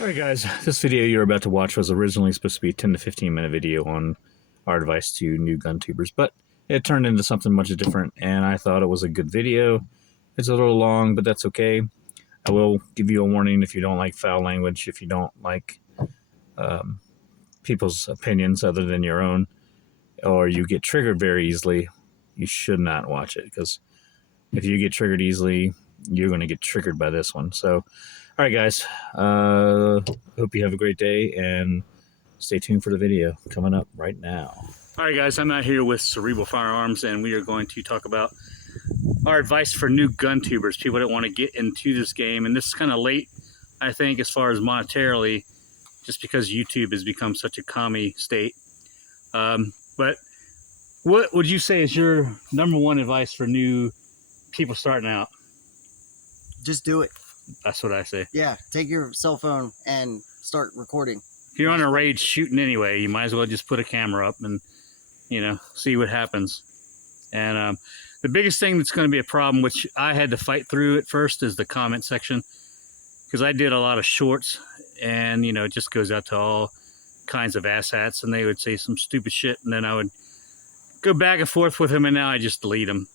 Alright guys, this video you're about to watch was originally supposed to be a 10 to 15 minute video on our advice to new gun tubers, but it turned into something much different and I thought it was a good video. It's a little long, but that's okay. I will give you a warning if you don't like foul language, if you don't like people's opinions other than your own, or you get triggered very easily, you should not watch it, because if you get triggered easily, you're going to get triggered by this one. So all right, guys, hope you have a great day, and stay tuned for the video coming up right now. All right, guys, I'm out here with Cerebral Firearms, and we are going to talk about our advice for new gun tubers, people that want to get into this game. And this is kind of late, I think, as far as monetarily, just because YouTube has become such a commie state. But what would you say is your #1 advice for new people starting out? Just do it. That's what I say. Yeah, take your cell phone and start recording. If you're on a raid shooting anyway, you might as well just put a camera up and, you know, see what happens. And the biggest thing that's going to be a problem, which I had to fight through at first, is the comment section. Because I did a lot of shorts, and, you know, it just goes out to all kinds of asshats, and they would say some stupid shit, and then I would go back and forth with them, and now I just delete them.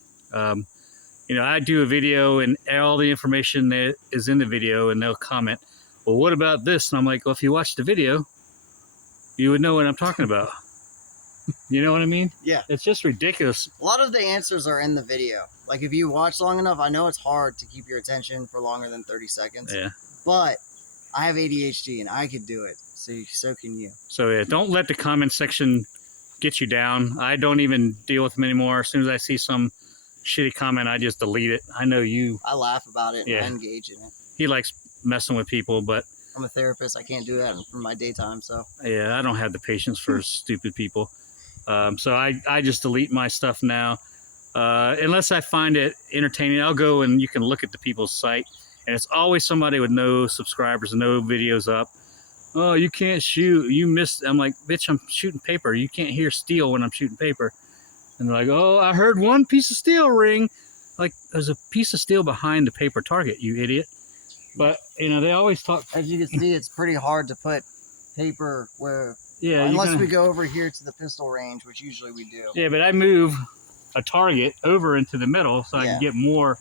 You know, I do a video and all the information that is in the video, and they'll comment, well, what about this? And I'm like, well, if you watch the video, you would know what I'm talking about. You know what I mean? Yeah. It's just ridiculous. A lot of the answers are in the video. Like, if you watch long enough, I know it's hard to keep your attention for longer than 30 seconds. Yeah. But I have ADHD, and I could do it. So can you. So, yeah, don't let the comment section get you down. I don't even deal with them anymore. As soon as I see some shitty comment, I just delete it. I know you. I laugh about it and Yeah. I engage in it. He likes messing with people, but I'm a therapist. I can't do that for my daytime, so. yeah, I don't have the patience for stupid people. So I just delete my stuff now. Unless I find it entertaining, I'll go and you can look at the people's site, and it's always somebody with no subscribers and no videos up. Oh, you can't shoot. You missed. I'm like, bitch, I'm shooting paper. You can't hear steel when I'm shooting paper. And they're like, oh, I heard one piece of steel ring. Like, there's a piece of steel behind the paper target, you idiot. But, you know, they always talk. As you can see, it's pretty hard to put paper where, Yeah, unless we go over here to the pistol range, which usually we do. Yeah, but I move a target over into the middle so I can get more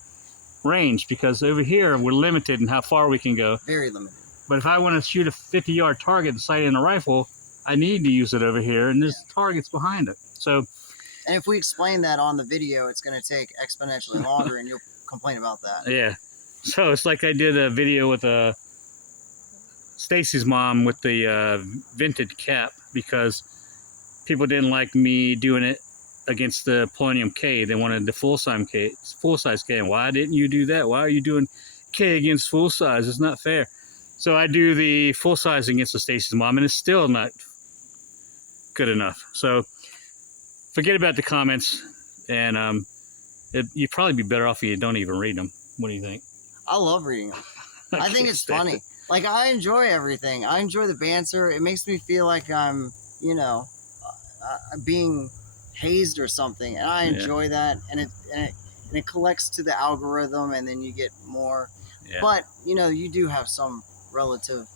range, because over here we're limited in how far we can go. Very limited. But if I want to shoot a 50-yard target and sight in a rifle, I need to use it over here, and there's targets behind it. So. And if we explain that on the video, it's going to take exponentially longer, and you'll complain about that. Yeah. So it's like I did a video with Stacy's mom with the vented cap, because people didn't like me doing it against the Polonium K. They wanted the full-size K. And why didn't you do that? Why are you doing K against full-size? It's not fair. So I do the full-size against the Stacy's mom, and it's still not good enough. So forget about the comments, and you'd probably be better off if you don't even read them. What do you think? I love reading them. I think it's funny. Like, I enjoy everything. I enjoy the banter. It makes me feel like I'm, you know, being hazed or something, and I enjoy that. And it collects to the algorithm, and then you get more. Yeah. But you know, you do have some relative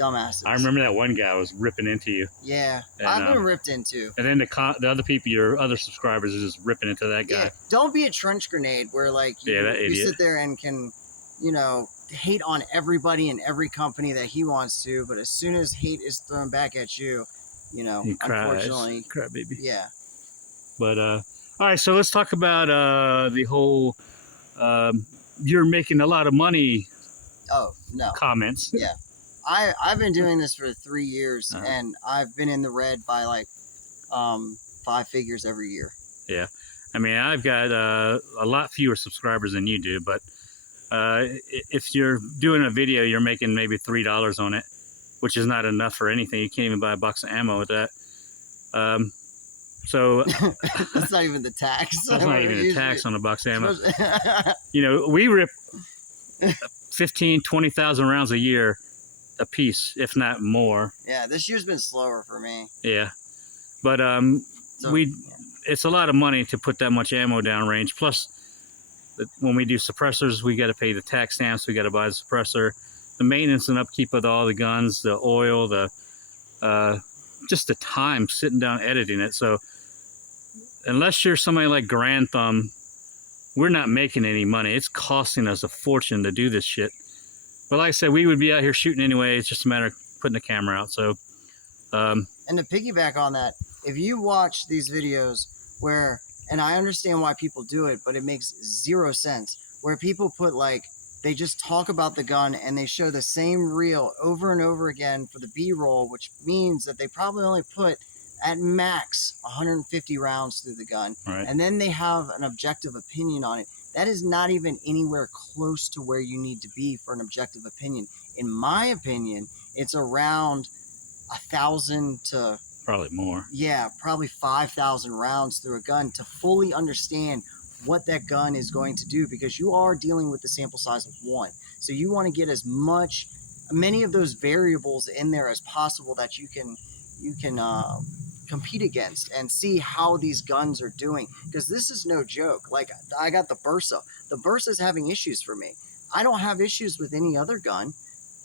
dumbasses. I remember that one guy was ripping into you. Yeah, and, I've been ripped into. And then the other people, your other subscribers, are just ripping into that guy. Yeah. Don't be a trench grenade where, like, you sit there and can, you know, hate on everybody and every company that he wants to, but as soon as hate is thrown back at you, you know, unfortunately, cry baby. Yeah. But all right, so let's talk about the whole you're making a lot of money. Oh no. Comments. Yeah. I've been doing this for 3 years, and I've been in the red by like 5 figures every year. Yeah. I mean, I've got a lot fewer subscribers than you do, but if you're doing a video, you're making maybe $3 on it, which is not enough for anything. You can't even buy a box of ammo with that. So that's not even the tax. That's not even the tax on a box of ammo. You know, we rip 15, 20,000 rounds a year a piece, if not more. Yeah, this year's been slower for me. Yeah, but it's a lot of money to put that much ammo down range. Plus, when we do suppressors, we got to pay the tax stamps. We got to buy the suppressor. the maintenance and upkeep of all the guns, the oil, the just the time sitting down editing it. So unless you're somebody like Grand Thumb, we're not making any money. It's costing us a fortune to do this shit. But like I said, we would be out here shooting anyway. It's just a matter of putting the camera out. So, and to piggyback on that, if you watch these videos where, and I understand why people do it, but it makes zero sense, where people put like, they just talk about the gun and they show the same reel over and over again for the B-roll, which means that they probably only put at max 150 rounds through the gun. right. And then they have an objective opinion on it. That is not even anywhere close to where you need to be for an objective opinion. In my opinion, it's around 1,000 to Probably more. yeah, probably 5,000 rounds through a gun to fully understand what that gun is going to do, because you are dealing with the sample size of one. So you want to get as many of those variables in there as possible that you can compete against and see how these guns are doing, because this is no joke. Like, I got the Bursa. The Bursa is having issues for me. I don't have issues with any other gun,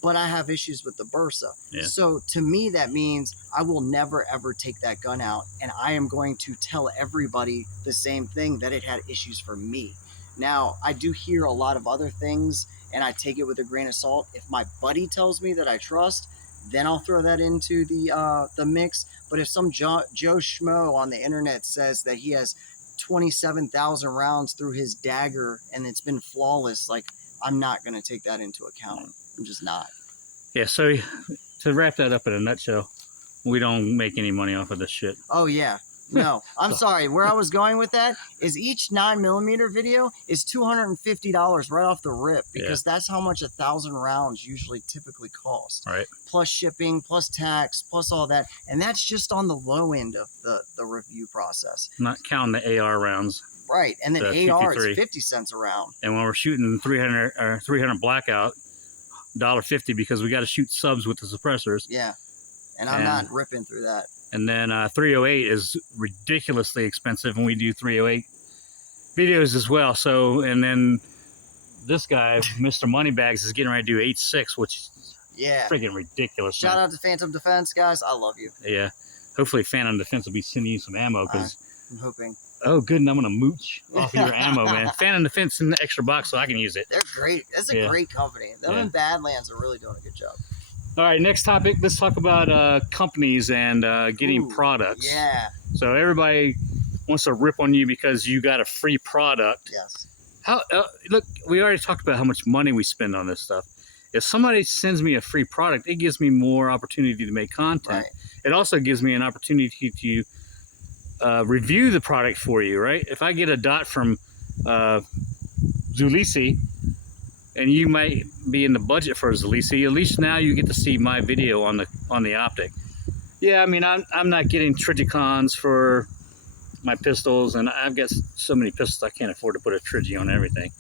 but I have issues with the Bursa. Yeah. So to me, that means I will never ever take that gun out, and I am going to tell everybody the same thing, that it had issues for me. Now, I do hear a lot of other things, and I take it with a grain of salt. If my buddy tells me that I trust, then I'll throw that into the mix. But if some Joe Schmo on the internet says that he has 27,000 rounds through his dagger and it's been flawless, like, I'm not going to take that into account. I'm just not. Yeah, so to wrap that up in a nutshell, we don't make any money off of this shit. Oh, yeah. No, I'm sorry. Where I was going with that is each 9mm video is $250 right off the rip, because that's how much 1,000 rounds usually typically cost. Right. Plus shipping, plus tax, plus all that. And that's just on the low end of the review process. Not counting the AR rounds. Right. And then The AR 53. is 50 cents a round. And when we're shooting 300 blackout, $1.50, because we got to shoot subs with the suppressors. Yeah. And I'm not ripping through that. And then 308 is ridiculously expensive, and we do 308 videos as well. So, and then this guy, Mr. Moneybags, is getting ready to do 8.6, which is freaking ridiculous. Shout out to Phantom Defense, guys. I love you. Yeah. Hopefully Phantom Defense will be sending you some ammo, because I'm hoping. Oh, good, and I'm gonna mooch off of your ammo, man. Phantom Defense in the extra box so I can use it. They're great. That's a great company. Them and Badlands are really doing a good job. All right, next topic. Let's talk about companies and getting products. Yeah. So everybody wants to rip on you because you got a free product. Yes. How? Look, we already talked about how much money we spend on this stuff. If somebody sends me a free product, it gives me more opportunity to make content. Right. It also gives me an opportunity to review the product for you, right? If I get a dot from Zulisi, and you might be in the budget for Zulisi, at least now you get to see my video on the optic. Yeah, I mean, I'm not getting Trigicons for my pistols, and I've got so many pistols I can't afford to put a Trigi on everything.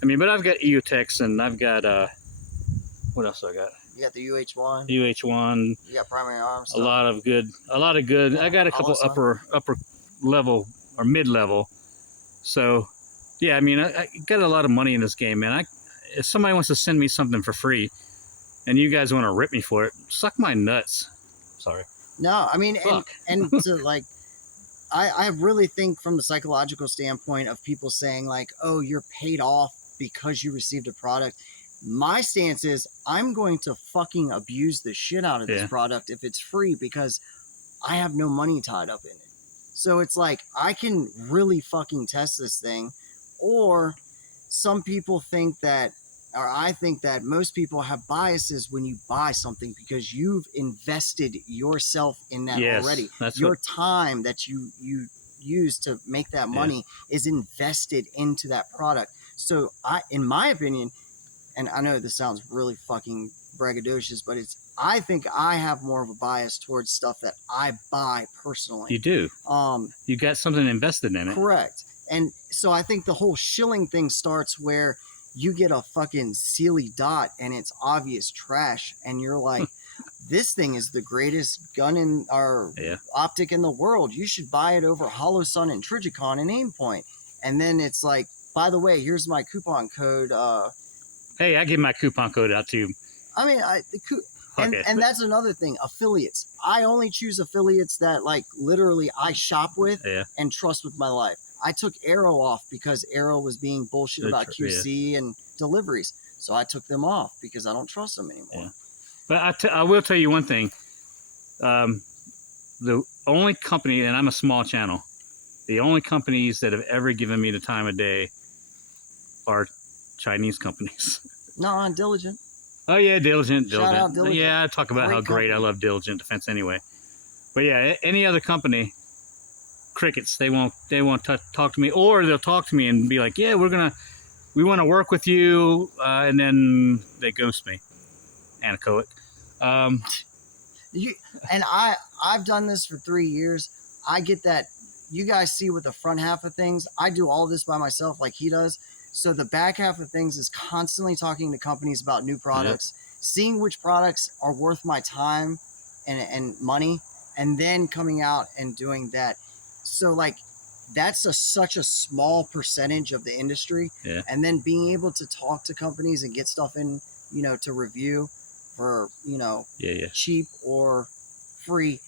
I mean, but I've got EOTechs, and I've got what else do I got? You got the UH1. UH1. You got primary arms. A lot of good. I got a couple upper level or mid level. So, yeah, I mean, I got a lot of money in this game, man. If somebody wants to send me something for free, and you guys want to rip me for it, suck my nuts. Sorry. No, I mean, and to like, I really think from the psychological standpoint of people saying like, oh, you're paid off because you received a product. My stance is I'm going to fucking abuse the shit out of this product if it's free, because I have no money tied up in it. So it's like, I can really fucking test this thing. Or some people think that, or I think that most people have biases when you buy something, because you've invested yourself in that already. Your time that you use to make that money is invested into that product. So in my opinion, and I know this sounds really fucking braggadocious, but I think I have more of a bias towards stuff that I buy personally. You do. You got something invested in it. Correct. And so I think the whole shilling thing starts where you get a fucking Sealy dot and it's obvious trash, and you're like, this thing is the greatest gun in our optic in the world. You should buy it over Hollow Sun and Trigicon and Aimpoint. And then it's like, by the way, here's my coupon code. Hey, I give my coupon code out too. I mean, and that's another thing. Affiliates. I only choose affiliates that like literally I shop with and trust with my life. I took Arrow off because Arrow was being bullshit about QC and deliveries, so I took them off because I don't trust them anymore. Yeah. But I will tell you one thing. The only company, and I'm a small channel, the only companies that have ever given me the time of day are Chinese companies. No, I'm Diligent. Oh yeah, Diligent. Shout out Diligent. Yeah, I talk about how great I love Diligent Defense anyway. But yeah, any other company, crickets. They won't talk to me, or they'll talk to me and be like, yeah, we want to work with you, and then they ghost me. Anechoic. I've done this for 3 years. I get that. You guys see with the front half of things, I do all this by myself like he does. So the back half of things is constantly talking to companies about new products, seeing which products are worth my time and money, and then coming out and doing that. So like that's such a small percentage of the industry. Yeah. And then being able to talk to companies and get stuff in, to review for, cheap or free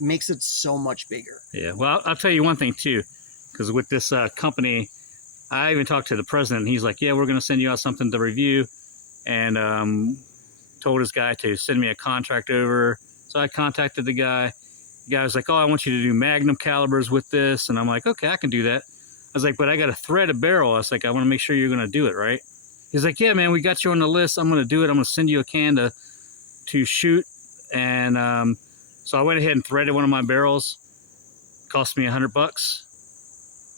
makes it so much bigger. Yeah. Well, I'll tell you one thing too, because with this company, I even talked to the president. And he's like, yeah, we're going to send you out something to review, and told his guy to send me a contract over. So I contacted the guy. The guy was like, oh, I want you to do Magnum calibers with this. And I'm like, okay, I can do that. I was like, but I got to thread a barrel. I was like, I want to make sure you're going to do it, right? He's like, yeah, man, we got you on the list. I'm going to do it. I'm going to send you a can to shoot. And so I went ahead and threaded one of my barrels. Cost me $100.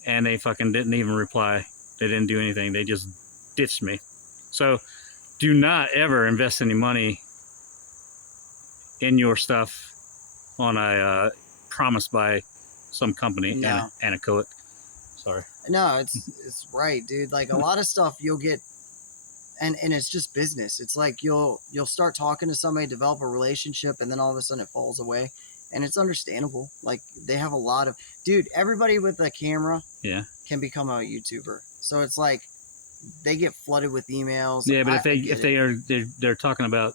And they fucking didn't even reply. They didn't do anything. They just ditched me. So do not ever invest any money in your stuff on a promise by some company. No. Anechoic. Sorry. No, it's right, dude. Like a lot of stuff you'll get, and it's just business. It's like you'll start talking to somebody, develop a relationship, and then all of a sudden it falls away. And it's understandable. Like they have a lot of everybody with a camera can become a YouTuber. So it's like they get flooded with emails. Yeah, but they're talking about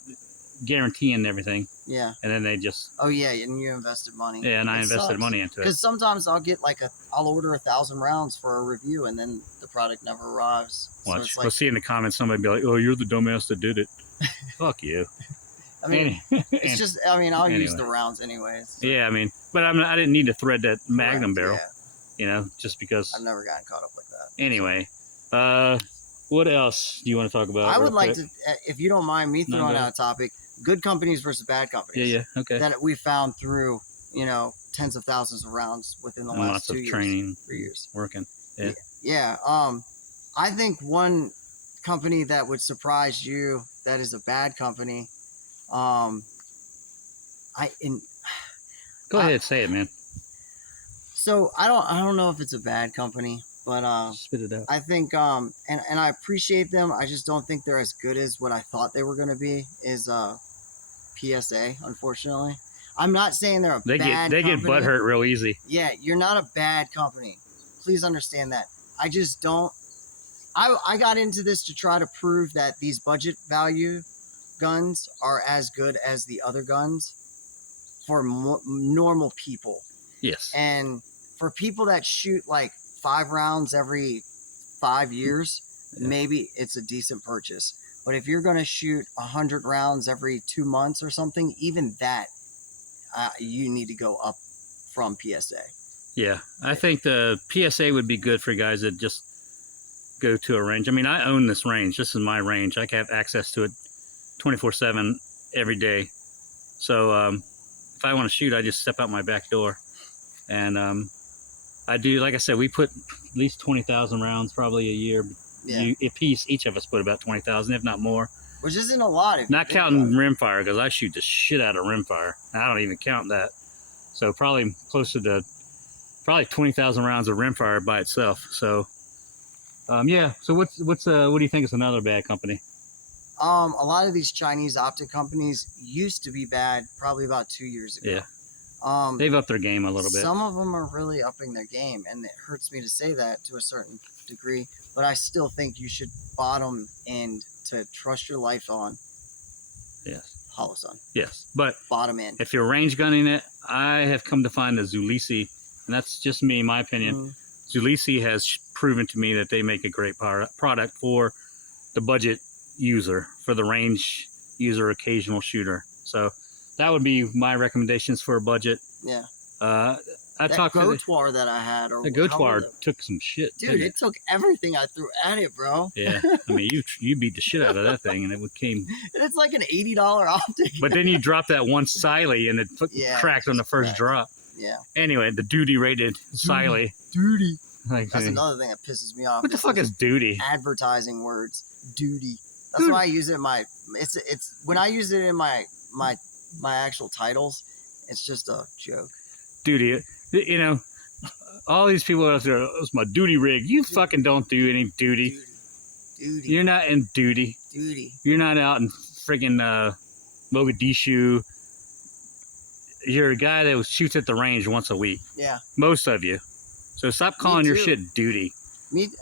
guaranteeing everything. Yeah. And then they just and you invested money. Yeah, and I invested money into it. Because sometimes I'll get I'll order 1,000 rounds for a review and then the product never arrives. Watch. So it's like, we'll see in the comments somebody be like, oh, you're the dumbass that did it. Fuck you. I mean, it's just, I'll use the rounds anyways. So. Yeah, but I didn't need to thread that Magnum barrel, just because. I've never gotten caught up like that. Anyway, what else do you want to talk about? I would like to, if you don't mind me throwing out a topic, good companies versus bad companies. Yeah, okay. That we found through, tens of thousands of rounds within the last 2 years. Lots of training. 3 years. Working. Yeah. Yeah. I think one company that would surprise you that is a bad company. Go ahead, say it, man. So I don't know if it's a bad company, but spit it out. I think and I appreciate them. I just don't think they're as good as what I thought they were going to be. Is PSA, unfortunately. I'm not saying they're a bad company. They get butthurt real easy. Yeah, you're not a bad company. Please understand that. I just don't. I got into this to try to prove that these budget value guns are as good as the other guns for normal people. Yes. And for people that shoot like 5 rounds every 5 years, maybe it's a decent purchase. But if you're going to shoot 100 rounds every 2 months or something, even that, you need to go up from PSA. Yeah. I think the PSA would be good for guys that just go to a range. I own this range. This is my range. I have access to it 24/7 every day. So if I want to shoot, I just step out my back door. And I do, like I said, we put at least 20,000 rounds probably a year. Yeah. Each of us put about 20,000, if not more. Which isn't a lot. Not counting rimfire, because I shoot the shit out of rimfire. I don't even count that. So probably closer to 20,000 rounds of rimfire by itself. So yeah. So what do you think is another bad company? A lot of these Chinese optic companies used to be bad probably about 2 years ago. Yeah. They've upped their game a little bit. Some of them are really upping their game, and it hurts me to say that to a certain degree, but I still think you should bottom end to trust your life on Yes. Hollow Sun. Yes. But Bottom end. if you're range gunning it, I have come to find the Zulisi, and that's just me, my opinion. Zulisi has proven to me that they make a great product for the budget user, for the range user, occasional shooter. So that would be my recommendations for a budget. Yeah. I that talked Gotoir that I had, or the Gotoir took some shit. Dude, it took everything I threw at it, bro. Yeah, I mean, you beat the shit out of that thing, and it came. And it's like an $80 optic. But then you dropped that one Siley, and it cracked on the first drop. Yeah. Anyway, the duty rated Siley. Duty. Like, that's another thing that pisses me off. What the fuck is duty? Advertising words. Duty. That's why I use it in my. It's when I use it in my actual titles. It's just a joke. Duty. You know, all these people out there. It's my duty rig. You fucking don't do any duty. Duty. You're not in duty. Duty. You're not out in friggin' Mogadishu. You're a guy that shoots at the range once a week. Yeah. Most of you. So stop calling your shit duty.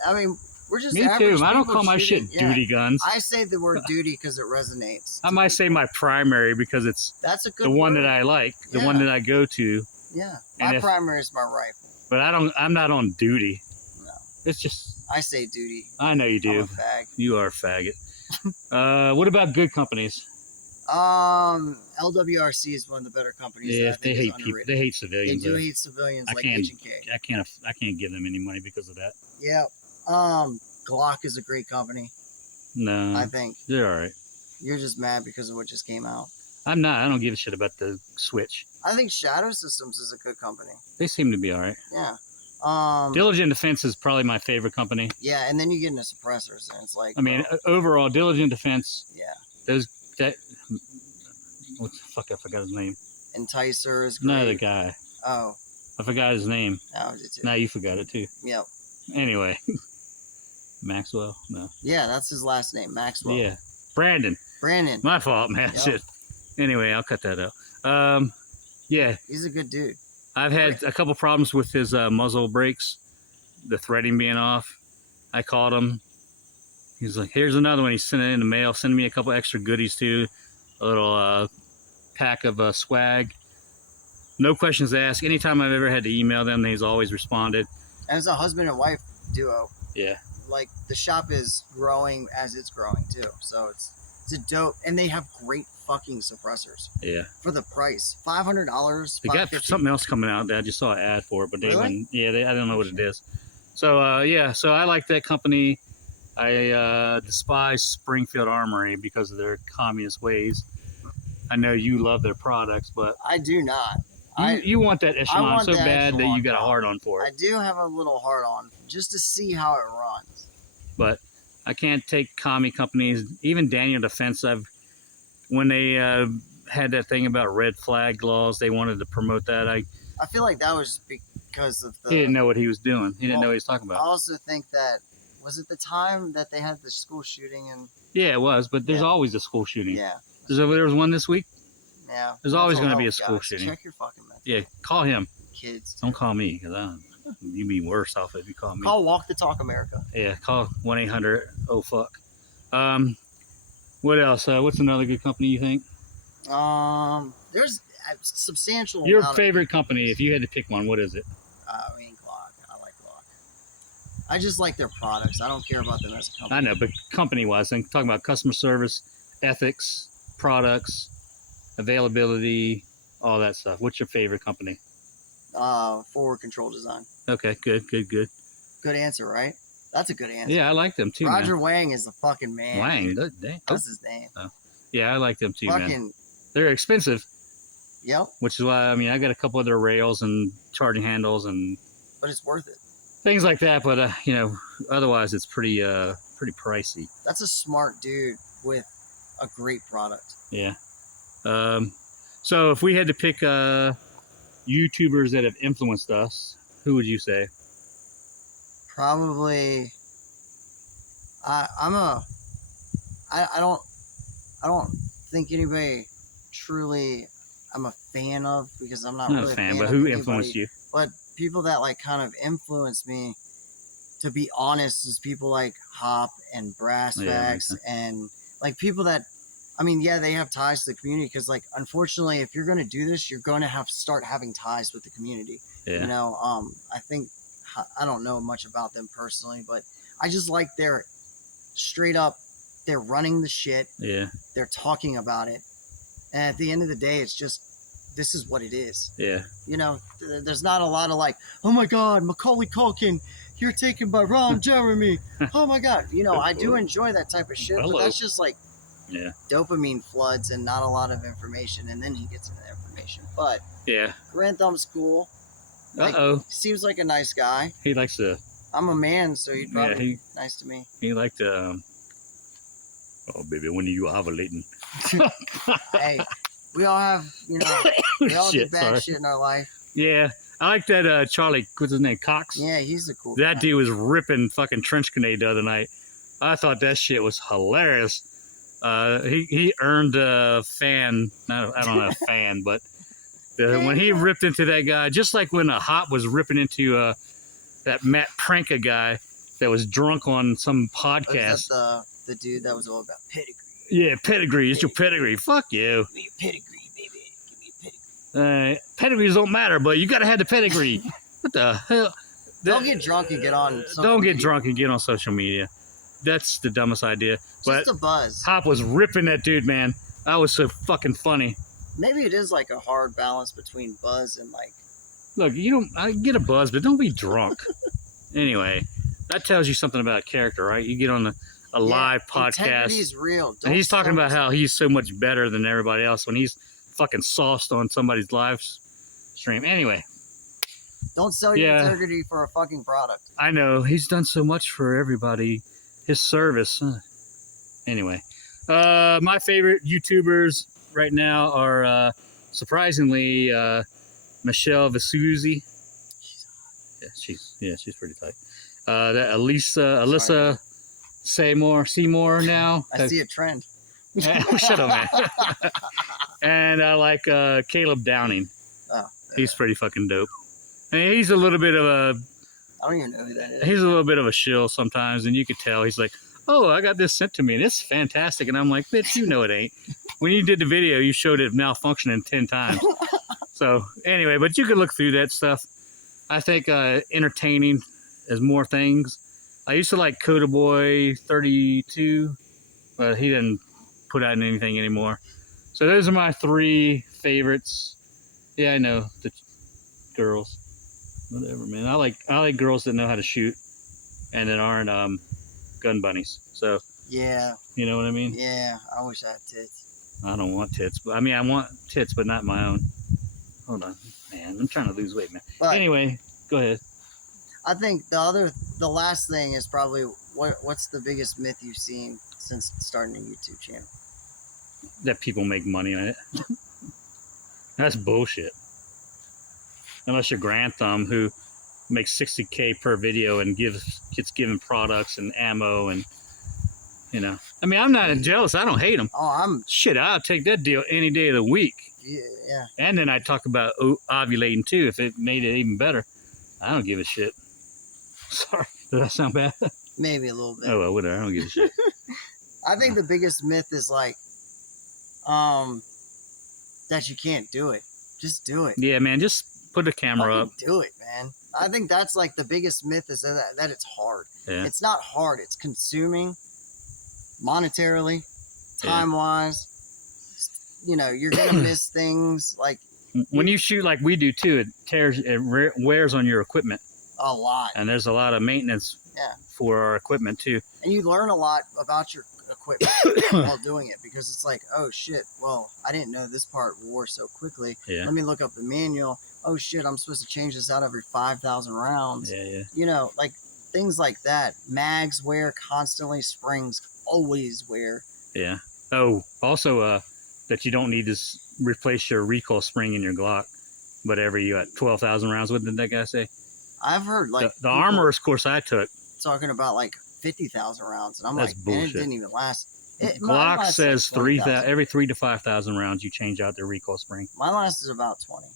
I mean, we're just. Me too. I don't call my shit duty guns. I say the word duty because it resonates. I might say my primary because it's the one that I like, the one that I go to. Yeah. My primary is my rifle. But I'm not on duty. No. It's just. I say duty. I know you do. I'm a fag. You are a faggot. What about good companies? LWRC is one of the better companies. Yeah, they hate people. They hate civilians. They do hate civilians like H&K. I can't give them any money because of that. Yeah. Glock is a great company. No. I think. They're all right. You're just mad because of what just came out. I'm not. I don't give a shit about the Switch. I think Shadow Systems is a good company. They seem to be all right. Yeah. Diligent Defense is probably my favorite company. Yeah, and then you get into suppressors, and it's like. I mean, overall, Diligent Defense. Yeah. What the fuck? I forgot his name. Enticer is great. No, the guy. Oh. I forgot his name. Oh, did too. Now you forgot it too. Yep. Anyway. Maxwell? No. Yeah, that's his last name, Maxwell. Yeah. Brandon. My fault, man. Yep. Shit. Anyway, I'll cut that out. Yeah. He's a good dude. I've had a couple problems with his muzzle brakes, the threading being off. I called him. He's like, here's another one. He sent it in the mail. Send me a couple extra goodies too. A little pack of swag. No questions asked. Anytime I've ever had to email them, he's always responded. And it's a husband and wife duo. Yeah. Like the shop is growing as it's growing too. So it's a dope, and they have great fucking suppressors. Yeah. For the price, $500. They got something else coming out that I just saw an ad for it, but they wouldn't. Yeah, I don't know what it is. So so I like that company. I despise Springfield Armory because of their communist ways. I know you love their products, but I do not. You want that echelon so bad that you got a hard on for it. I do have a little hard on just to see how it runs. But I can't take commie companies, even Daniel Defense. When they had that thing about red flag laws, they wanted to promote that. I feel like that was because of he didn't know what he was doing. He didn't know what he was talking about. I also think that was it the time that they had the school shooting and. Yeah, it was. But there's always a school shooting. Yeah. There was one this week. Yeah. There's always going to be a school shooting. Check your fucking message. Yeah, call him. Kids. Don't call me because you'd be worse off if you call me. Call Walk the Talk America. Yeah, call 1-800-OH-FUCK. What else? What's another good company you think? There's a substantial. Your favorite company, if you had to pick one, what is it? I mean, Glock. I like Glock. I just like their products. I don't care about them as a company. I know, but company-wise, I'm talking about customer service, ethics, products, availability, all that stuff. What's your favorite company? Forward Control Design. Okay, good. Good answer, right? That's a good answer. Yeah, I like them too. Roger Wang is the fucking man. Wang, that's his name. Oh. Yeah, I like them too, fucking, man. They're expensive. Yep. Which is why I got a couple of their rails and charging handles and. But it's worth it. Things like that, but otherwise it's pretty pricey. That's a smart dude with a great product. Yeah. So if we had to pick YouTubers that have influenced us, who would you say? Probably. I don't think anybody truly I'm a fan of because I'm not really a fan, but who influenced you? But people that like kind of influenced me, to be honest, is people like Hop and Brass Facts and like people that I mean, yeah, they have ties to the community because, like, unfortunately, if you're going to do this, you're going to have to start having ties with the community. Yeah. You know, I think, I don't know much about them personally, but I just like their straight up, they're running the shit. Yeah. They're talking about it. And at the end of the day, it's just, this is what it is. Yeah. You know, there's not a lot of like, oh my God, Macaulay Culkin, you're taken by Ron Jeremy. Oh my God. You know, I do enjoy that type of shit, but that's just like dopamine floods and not a lot of information. And then he gets into information. But yeah, Grand Thumb's cool. Like, seems like a nice guy. He likes to. I'm a man, so he'd probably be nice to me. He liked to. Oh, baby, when are you ovulating? Hey, we all have, you know, we all do bad shit in our life. Yeah, I like that Charlie, what's his name, Cox? Yeah, he's a cool That guy. dude was ripping fucking trench grenade the other night. I thought that shit was hilarious. He earned a fan, I don't know, a fan, but when he ripped into that guy, just like when a Hop was ripping into that Matt Pranka guy that was drunk on some podcast. Was that the dude that was all about pedigree? Yeah, pedigree. It's your pedigree. Fuck you. Give me your pedigree, baby. Give me your pedigree. Pedigrees don't matter, but you gotta have the pedigree. What the hell? Don't get drunk and get on. Don't get drunk and get on social media. That's the dumbest idea. Just a buzz. Hop was ripping that dude, man. That was so fucking funny. Maybe it is like a hard balance between buzz and like. Look, I get a buzz, but don't be drunk. Anyway, that tells you something about character, right? You get on a live podcast. Integrity's real. And he's talking about how he's so much better than everybody else when he's fucking sauced on somebody's live stream. Anyway. Don't sell your integrity for a fucking product. I know. He's done so much for everybody. His service. Anyway. My favorite YouTubers right now are, surprisingly, Michelle Vesuzzi. Yeah, she's pretty tight. That Alyssa Seymour now. I see a trend. Shut up, man. And I like Caleb Downing. Oh, he's pretty fucking dope. I mean, he's a little bit of a. I don't even know who that is. He's a little bit of a shill sometimes, and you could tell he's like, "Oh, I got this sent to me, and it's fantastic." And I'm like, "Bitch, you know it ain't." When you did the video, you showed it malfunctioning 10 times. So anyway, but you can look through that stuff. I think entertaining is more things. I used to like Coda Boy 32, but he didn't put out anything anymore. So those are my 3 favorites. Yeah, I know the girls. Whatever, man. I like girls that know how to shoot and that aren't gun bunnies. So yeah, you know what I mean? Yeah, I wish I had tits. I don't want tits, but I mean I want tits, but not my own. Hold on, man. I'm trying to lose weight, man. But anyway, go ahead. I think the last thing is probably what's the biggest myth you've seen since starting a YouTube channel? That people make money on it. That's bullshit. Unless you're Grand Thumb, who makes $60K per video and gets given products and ammo and, you know. I mean, I'm not jealous. I don't hate them. Oh, Shit, I'll take that deal any day of the week. Yeah. And then I talk about ovulating too, if it made it even better. I don't give a shit. Sorry, did that sound bad? Maybe a little bit. Oh, well, whatever. I don't give a shit. I think the biggest myth is like, that you can't do it. Just do it. Yeah, man, just put the camera up. Do it, man. I think that's like the biggest myth is that it's hard. Yeah. It's not hard. It's consuming monetarily, time-wise. You know, you're going to miss things. Like when you shoot like we do too, it wears on your equipment. A lot. And there's a lot of maintenance for our equipment too. And you learn a lot about your equipment while doing it because it's like, oh shit, well, I didn't know this part wore so quickly. Yeah. Let me look up the manual. Oh shit, I'm supposed to change this out every 5,000 rounds. Yeah. You know, like things like that. Mags wear constantly, springs always wear. Yeah. Oh, also that you don't need to replace your recoil spring in your Glock, whatever you got 12,000 rounds. What did that guy say? I've heard like the armorer's course I took talking about like 50,000 rounds, and I'm That's like, bullshit. man, it didn't even last. Glock says like every 3,000 to 5,000 rounds you change out the recoil spring. Mine lasted about 20.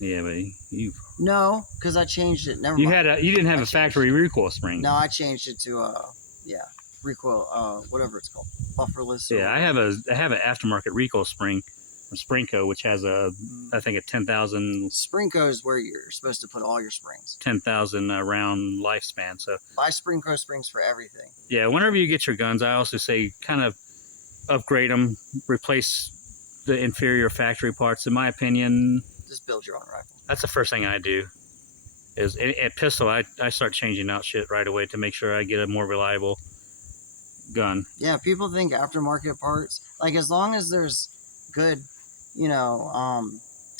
Yeah, but you. No, because I changed it. Never mind. You didn't have a factory recoil spring. No, I changed it to recoil, whatever it's called, bufferless. Yeah, I have an aftermarket recoil spring from Springco, which has I think a 10,000 Springco is where you're supposed to put all your springs. 10,000 round lifespan. So buy Springco springs for everything. Yeah, whenever you get your guns, I also say kind of upgrade them, replace the inferior factory parts. In my opinion, just build your own rifle. That's the first thing I do. Is at pistol, I start changing out shit right away to make sure I get a more reliable gun. Yeah, people think aftermarket parts, like as long as there's good,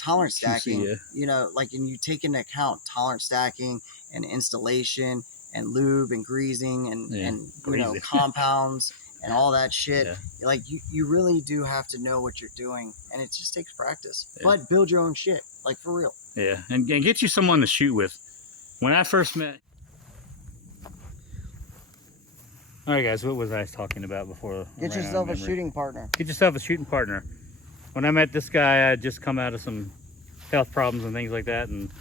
tolerance stacking, like, and you take into account tolerance stacking and installation and lube and greasing and compounds and all that shit. Yeah. Like you really do have to know what you're doing, and it just takes practice. Yeah. But build your own shit, like for real. Yeah, and get you someone to shoot with. When I first met. All right, guys, what was I talking about before? Get yourself a shooting partner. Get yourself a shooting partner. When I met this guy, I had just come out of some health problems and things like that, and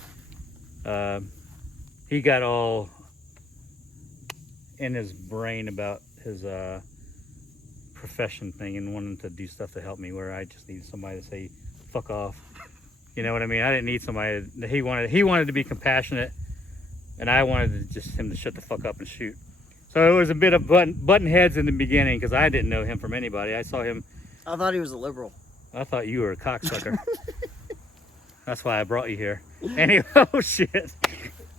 he got all in his brain about his profession thing and wanting to do stuff to help me, where I just needed somebody to say, fuck off. You know what I mean? I didn't need somebody. He wanted to be compassionate, and I wanted him to shut the fuck up and shoot. So it was a bit of button heads in the beginning, because I didn't know him from anybody. I saw him. I thought he was a liberal. I thought you were a cocksucker. That's why I brought you here. Anyway, oh shit.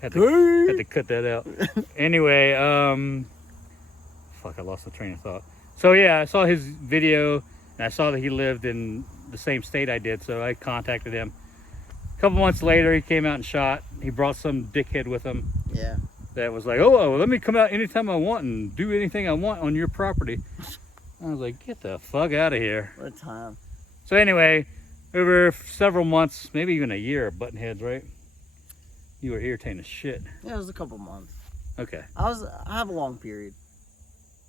Had to cut that out. Anyway, fuck, I lost the train of thought. So yeah, I saw his video, and I saw that he lived in the same state I did, so I contacted him. A couple months later, he came out and shot. He brought some dickhead with him. Yeah. That was like, oh, let me come out anytime I want and do anything I want on your property. I was like, get the fuck out of here. What a time. So anyway, over several months, maybe even a year of button heads, right? You were irritating as shit. Yeah, it was a couple months. Okay. I have a long period.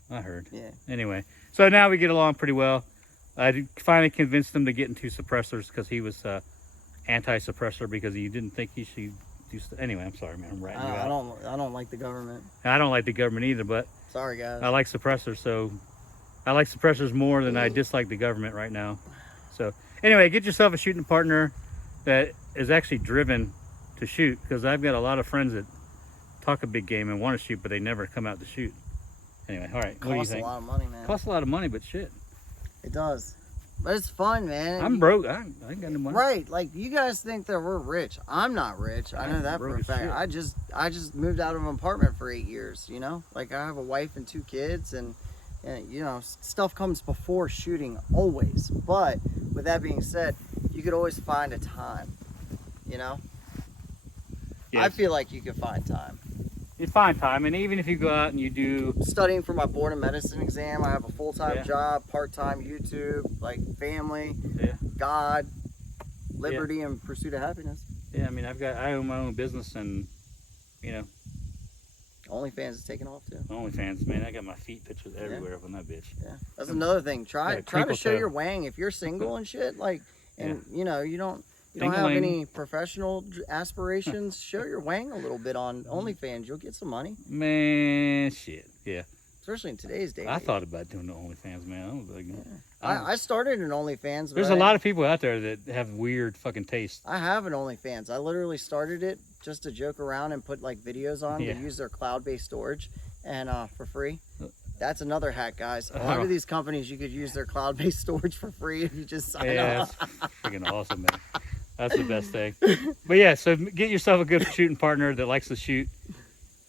I heard. Yeah. Anyway, so now we get along pretty well. I finally convinced him to get into suppressors, because he was anti-suppressor, because he didn't think he should do stuff. Anyway, I'm sorry, man. I'm ratting you out. I don't like the government. I don't like the government either, but sorry, guys. I like suppressors, so I like suppressors more than I dislike the government right now. So anyway, get yourself a shooting partner that is actually driven to shoot, because I've got a lot of friends that talk a big game and want to shoot, but they never come out to shoot. Anyway, all right. What do you think? Costs a lot of money, man. Costs a lot of money, but shit. It does. But it's fun, man. I'm broke. I ain't got no money. Right. Like, you guys think that we're rich. I'm not rich. I know that for a fact. I just moved out of an apartment for 8 years, Like, I have a wife and 2 kids, and stuff comes before shooting always. But with that being said, you could always find a time, Yes. I feel like you could find time. You find time, and even if you go out and you do studying for my board of medicine exam, I have a full-time job, part-time YouTube, like family, God, liberty, and pursuit of happiness. Yeah, I mean, I own my own business, and OnlyFans is taking off too. OnlyFans, man, I got my feet pictures everywhere up on that bitch. Yeah, that's another thing. Try to show your wang if you're single and shit. Like, and you don't have any professional aspirations. Show your wang a little bit on OnlyFans. You'll get some money. Man, shit, yeah. Especially in today's day. I thought about doing the OnlyFans, man. I was like, I started an OnlyFans. There's a lot of people out there that have weird fucking taste. I have an OnlyFans. I literally started it just to joke around and put like videos on to use their cloud-based storage and for free. That's another hack, guys. A lot of these companies, you could use their cloud-based storage for free if you just sign up. That's freaking awesome, man. That's the best thing. But yeah, so get yourself a good shooting partner that likes to shoot,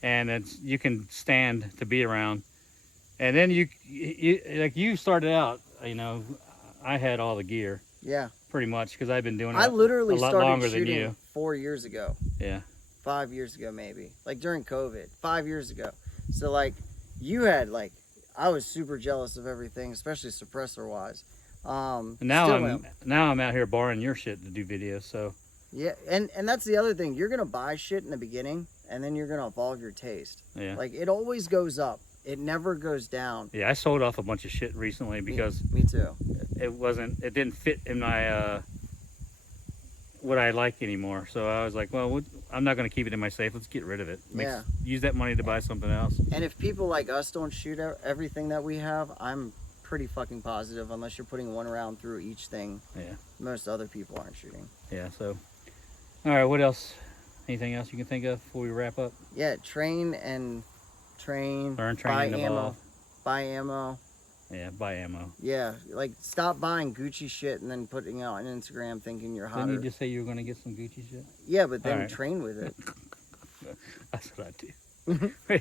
and you can stand to be around. And then you like you started out, I had all the gear. Yeah. Pretty much, because I've been doing it I literally a lot started longer shooting than you. 4 years ago. Yeah. 5 years ago, maybe. Like during COVID. 5 years ago. So like you had I was super jealous of everything, especially suppressor wise. Now I'm out here borrowing your shit to do videos, so yeah, and that's the other thing. You're gonna buy shit in the beginning, and then you're gonna evolve your taste. Yeah, like it always goes up. It never goes down. Yeah, I sold off a bunch of shit recently because me too. It didn't fit in my what I like anymore. So I was like, well, I'm not going to keep it in my safe. Let's get rid of it. Use that money to buy something else. And if people like us don't shoot everything that we have, I'm pretty fucking positive, unless you're putting one round through each thing. Yeah. Most other people aren't shooting. Yeah. So, all right. What else? Anything else you can think of before we wrap up? Yeah. Train. Learn, train, buy and ammo. evolve. Buy ammo. Yeah. Buy ammo. Yeah. Like, stop buying Gucci shit and then putting it on Instagram thinking you're hotter. Didn't you just say you were going to get some Gucci shit? Yeah, but then train with it. That's what I do.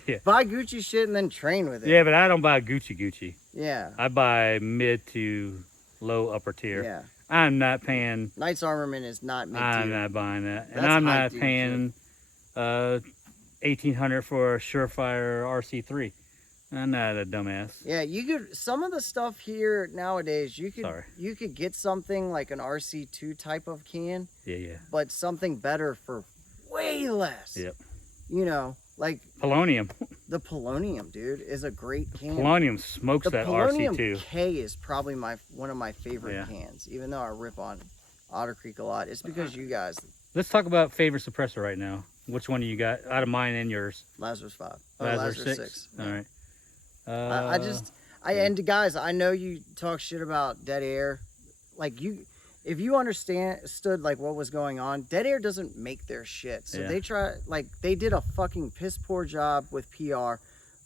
Yeah. Buy Gucci shit and then train with it. Yeah, but I don't buy Gucci. Yeah. I buy mid to low upper tier. Yeah. I'm not paying. Knight's Armament is not mid tier. I'm not buying that, and I'm not paying $1,800 for a Surefire RC3. I'm not a dumbass. Yeah, you could. Some of the stuff here nowadays, you could get something like an RC2 type of can. Yeah. But something better for way less. Yep. You know, like Polonium. The Polonium, dude, is a great can. Polonium smokes that Polonium RC2. K is probably one of my favorite cans, even though I rip on Otter Creek a lot. It's because you guys. Let's talk about favorite suppressor right now. Which one do you got out of mine and yours? Lazarus 5. Lazarus 6. All right. And guys, I know you talk shit about Dead Air. Like, if you understood like what was going on, Dead Air doesn't make their shit. So they did a fucking piss poor job with PR.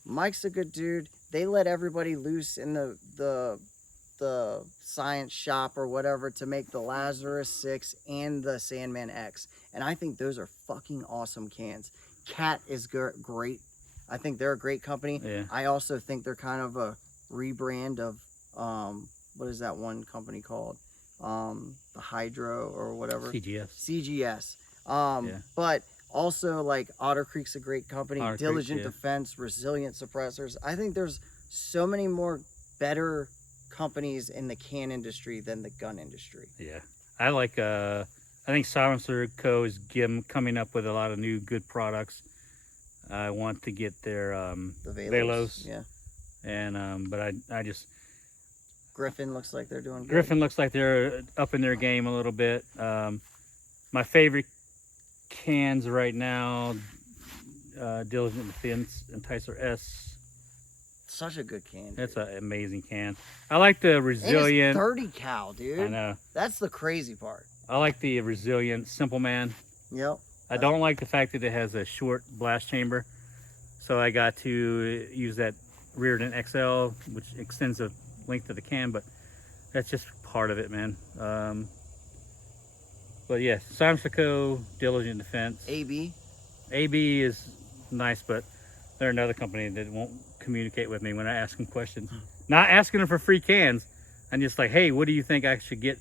Mike's a good dude. They let everybody loose in the science shop or whatever to make the Lazarus 6 and the Sandman X. And I think those are fucking awesome cans. Cat is great. I think they're a great company. Yeah. I also think they're kind of a rebrand of what is that one company called? The Hydro or whatever. CGS. But also, like, Otter Creek's a great company. Diligent Defense, Resilient Suppressors. I think there's so many more better companies in the can industry than the gun industry. Yeah. I like, I think Silencer Co. is coming up with a lot of new good products. I want to get their the Velos. Yeah. And, but I just... Griffin looks like they're doing good. Griffin looks like they're up in their game a little bit. My favorite cans right now, Diligent Defense Enticer S. Such a good can. That's an amazing can. I like the Resilient. And it's 30 cal, dude. I know. That's the crazy part. I like the Resilient Simple Man. Yep. I don't like the fact that it has a short blast chamber. So I got to use that Reardon XL, which extends the length of the can, but that's just part of it, man. But yeah, Samsico, Diligent Defense. AB is nice, but they're another company that won't communicate with me when I ask them questions. Not asking them for free cans. I'm just like, hey, what do you think I should get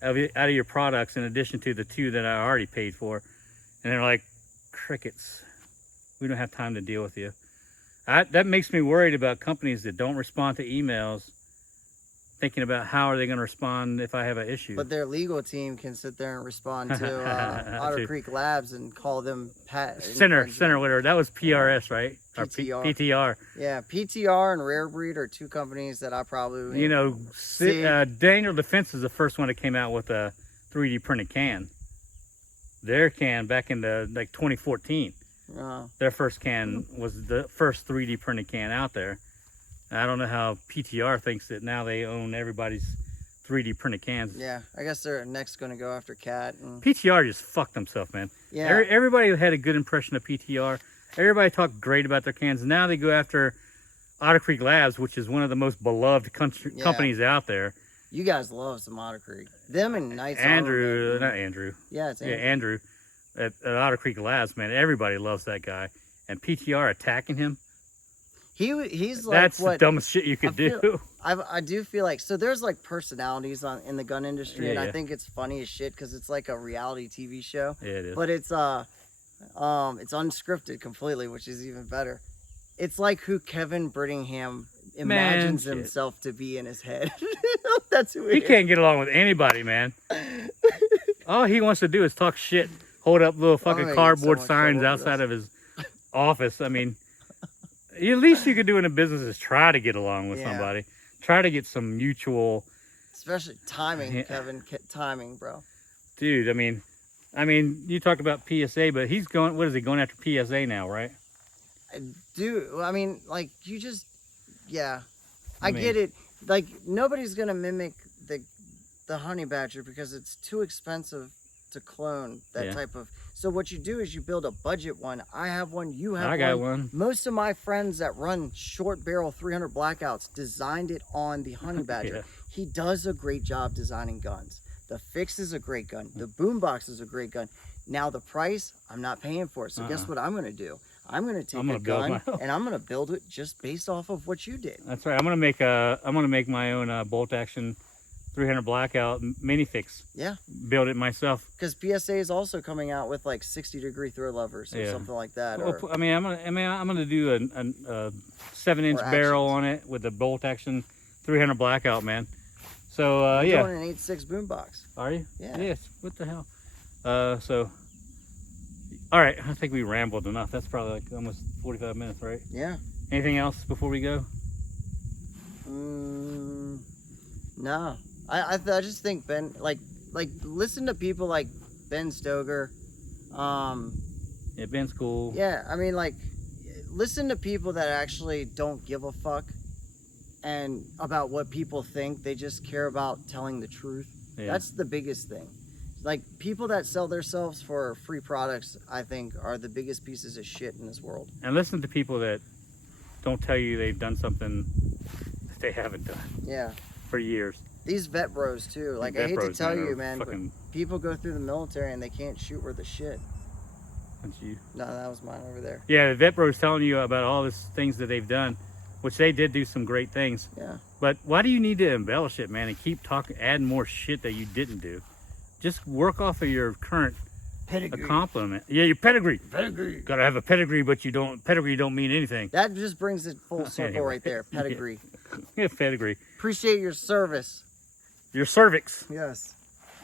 out of your products in addition to the 2 that I already paid for? And they're like, crickets. We don't have time to deal with you. That makes me worried about companies that don't respond to emails, thinking about how are they going to respond if I have an issue. But their legal team can sit there and respond to Otter Creek Labs and call them Center, whatever. That was PRS, right? PTR. Or PTR. Yeah, PTR and Rare Breed are 2 companies that I probably... You know, Daniel Defense is the first one that came out with a 3D printed can. Their can back in the 2014. Their first can was the first 3D printed can out there. I don't know how PTR thinks that now they own everybody's 3D printed cans. Yeah, I guess they're next going to go after Cat. PTR just fucked themselves, man. Yeah. Everybody had a good impression of PTR. Everybody talked great about their cans. Now they go after Otter Creek Labs, which is one of the most beloved companies out there. You guys love some Otter Creek. Them and Knights. Not Andrew. Yeah, it's Andrew. Yeah, Andrew at Otter Creek Labs, man. Everybody loves that guy. And PTR attacking him. He's like, that's the dumbest shit you could do. I do feel like, so there's like personalities in the gun industry, and I think it's funny as shit because it's like a reality TV show. Yeah, it is. But it's unscripted completely, which is even better. It's like who Kevin Brittingham imagines himself to be in his head. That's who he can't get along with anybody, man. All he wants to do is talk shit, hold up little fucking cardboard signs outside of his office. I mean, the least you could do in a business is try to get along with somebody. Try to get some mutual... Especially timing, Kevin. Timing, bro. Dude, I mean, I mean, you talked about PSA, but he's going. What is he going after PSA now, right? I mean, like you just, yeah, I get mean- it. Like nobody's gonna mimic the honey badger because it's too expensive to clone that Yeah. type of. So what you do is you build a budget one. I have one. You have I got one. Most of my friends that run short barrel 300 blackouts designed it on the honey badger. Yeah. He does a great job designing guns. The Fix is a great gun. The Boombox is a great gun. Now the price, I'm not paying for it. So guess what I'm gonna do? I'm gonna take a gun and I'm gonna build it just based off of what you did. That's right. I'm gonna make my own bolt action 300 blackout mini fix. Yeah. Build it myself. Because PSA is also coming out with like 60-degree throw levers or something like that. Well, I mean, I'm gonna do a 7-inch barrel on it with the bolt action 300 blackout, man. So You're yeah. doing an 8.6 boombox. Are you? Yeah. Yes. What the hell? So. All right. I think we rambled enough. That's probably like almost 45 minutes, right? Yeah. Anything else before we go? No. I just think Ben, like listen to people like Ben Stoger. Yeah, Ben's cool. Yeah, I mean, like, listen to people that actually don't give a fuck and about what people think. They just care about telling the truth. Yeah. That's the biggest thing. Like, people that sell themselves for free products, I think, are the biggest pieces of shit in this world. And listen to people that don't tell you they've done something that they haven't done Yeah. for years. These vet bros, too. Like, I hate to tell you, man, but people go through the military and they can't shoot worth a shit. That's you. No, that was mine over there. Yeah, the vet bro's telling you about all these things that they've done, which they did do some great things. Yeah. But why do you need to embellish it, man, and keep talking, adding more shit that you didn't do? Just work off of your current accomplishment. Yeah, your pedigree. Pedigree. Gotta have a pedigree, but pedigree don't mean anything. That just brings it full circle Anyway. right there. Pedigree. Yeah, pedigree. Appreciate your service. Your cervix. Yes.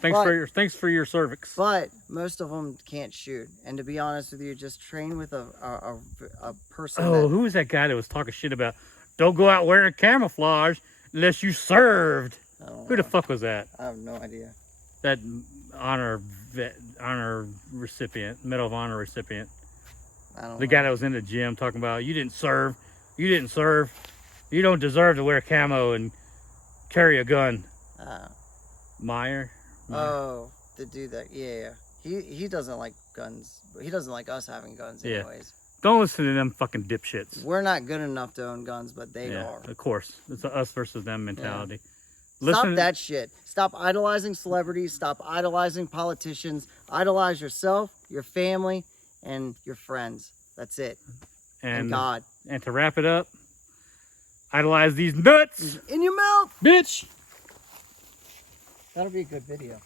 Thanks for your cervix. But most of them can't shoot. And to be honest with you, just train with a person. Oh, who was that guy that was talking shit about don't go out wearing camouflage unless you served? Who the fuck was that? I have no idea. That honor recipient, Medal of Honor recipient. I don't know. The guy that was in the gym talking about you didn't serve, you don't deserve to wear camo and carry a gun. Meyer. Oh, the dude that, yeah. He doesn't like guns. He doesn't like us having guns anyways. Don't listen to them fucking dipshits. We're not good enough to own guns, but they are. Of course. It's a us versus them mentality. Stop that shit. Stop idolizing celebrities. Stop idolizing politicians. Idolize yourself, your family, and your friends. That's it. And God. And to wrap it up, idolize these nuts. In your mouth. Bitch. That'll be a good video.